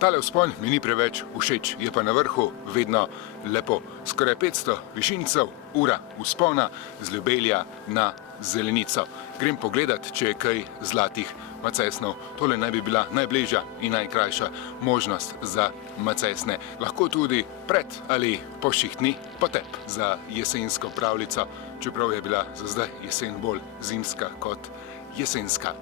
Tale vzpon mi ni preveč všeč, je pa na vrhu vedno lepo. Skoraj 500 višincev, ura vzpona z Ljubelja na Zelenico. Grem pogledat, če je kaj zlatih macesnov. Tole naj bi bila najbližja in najkrajša možnost za macesne. Lahko tudi pred ali pošihtni potep za jesensko pravljico, čeprav je bila za zdaj jesen bolj zimska kot jesenska.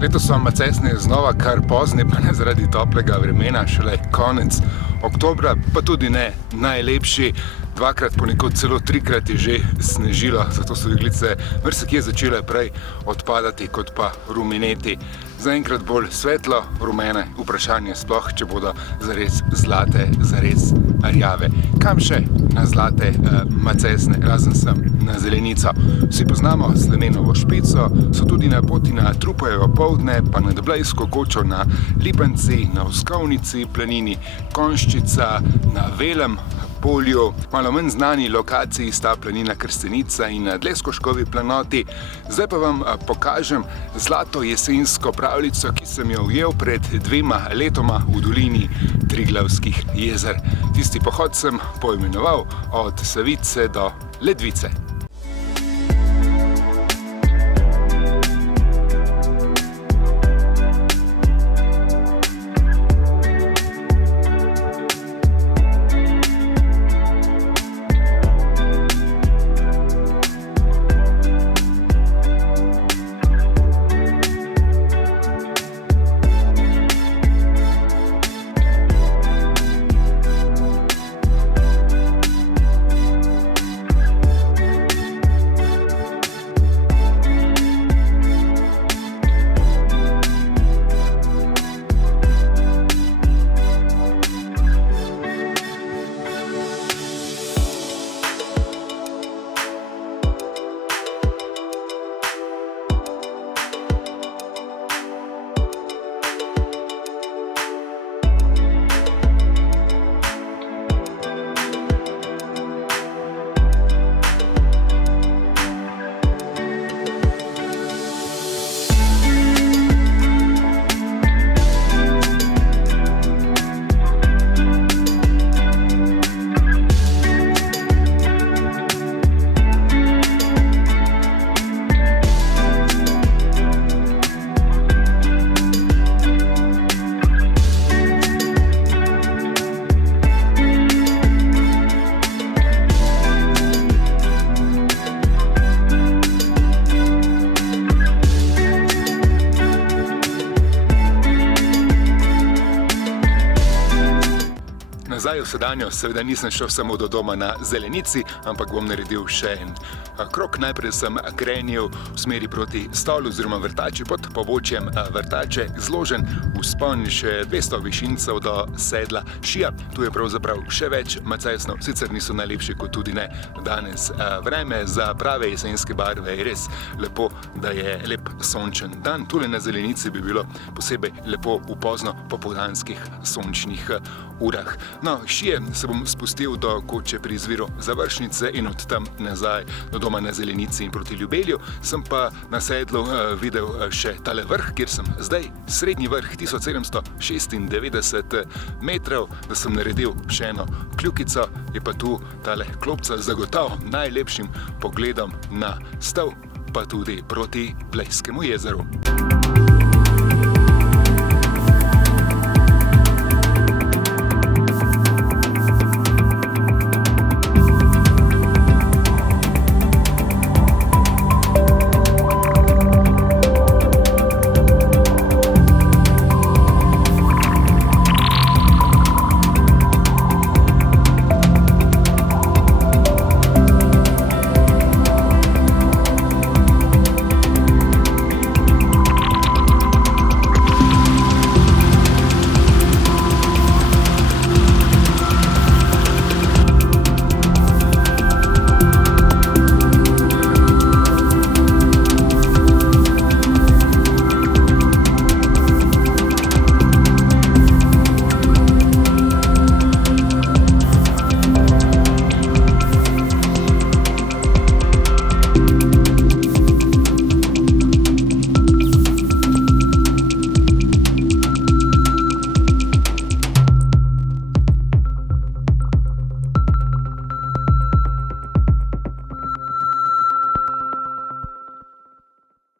Letos so macesne znova kar pozne, pa ne zaradi toplega vremena, šele konec oktobra, pa tudi ne najlepši. Dvakrat, ponekod celo trikrat je že snežilo, zato so iglice marsikje začele prej odpadati kot pa rumeneti. Zaenkrat bolj svetlo, rumene, vprašanje sploh, če bodo zares zlate, zares rjave. Kam še na zlate macesne, razen sem na Zelenico. Vsi poznamo Slemenovo špico, so tudi na poti na Trupajevo poldne, pa na Doblejsko kočo na Lipanci, na Uskovnici, planini Konščica, na Velem polju. Malo manj znani lokaciji sta planina Krstenica in Dleskoškovi planoti. Zdaj pa vam pokažem zlato jesensko pravljico, ki sem jo ujel pred 2 letoma v dolini Triglavskih jezer. Tisti pohod sem poimenoval Od Savice do Ledvice. Nazaj v sedanjost, seveda nisem šel samo do doma na Zelenici, ampak bom naredil še en krog. Najprej sem krenil v smeri proti Stolu oziroma Vrtači, pod pobočjem Vrtače, zložen vzpon še 200 višincev do sedla Šija. Tu je pravzaprav še več macesnov, sicer niso najlepši kot tudi ne danes. Vreme za prave jesenske barve je res lepo, da je lep sončen dan. Tule na Zelenici bi bilo posebej lepo v pozno popoldanskih sončnih urah. No, No, šije se bom spustil do Koče pri izviru Završnice in od tam nazaj do doma na Zelenici in proti Ljubelju. Sem pa na sedlu videl še tale vrh, kjer sem zdaj, srednji vrh 1796 metrov, da sem naredil še eno kljukico, je pa tu tale klopca zagotovo najlepšim pogledom na Stav, pa tudi proti Blejskemu jezeru.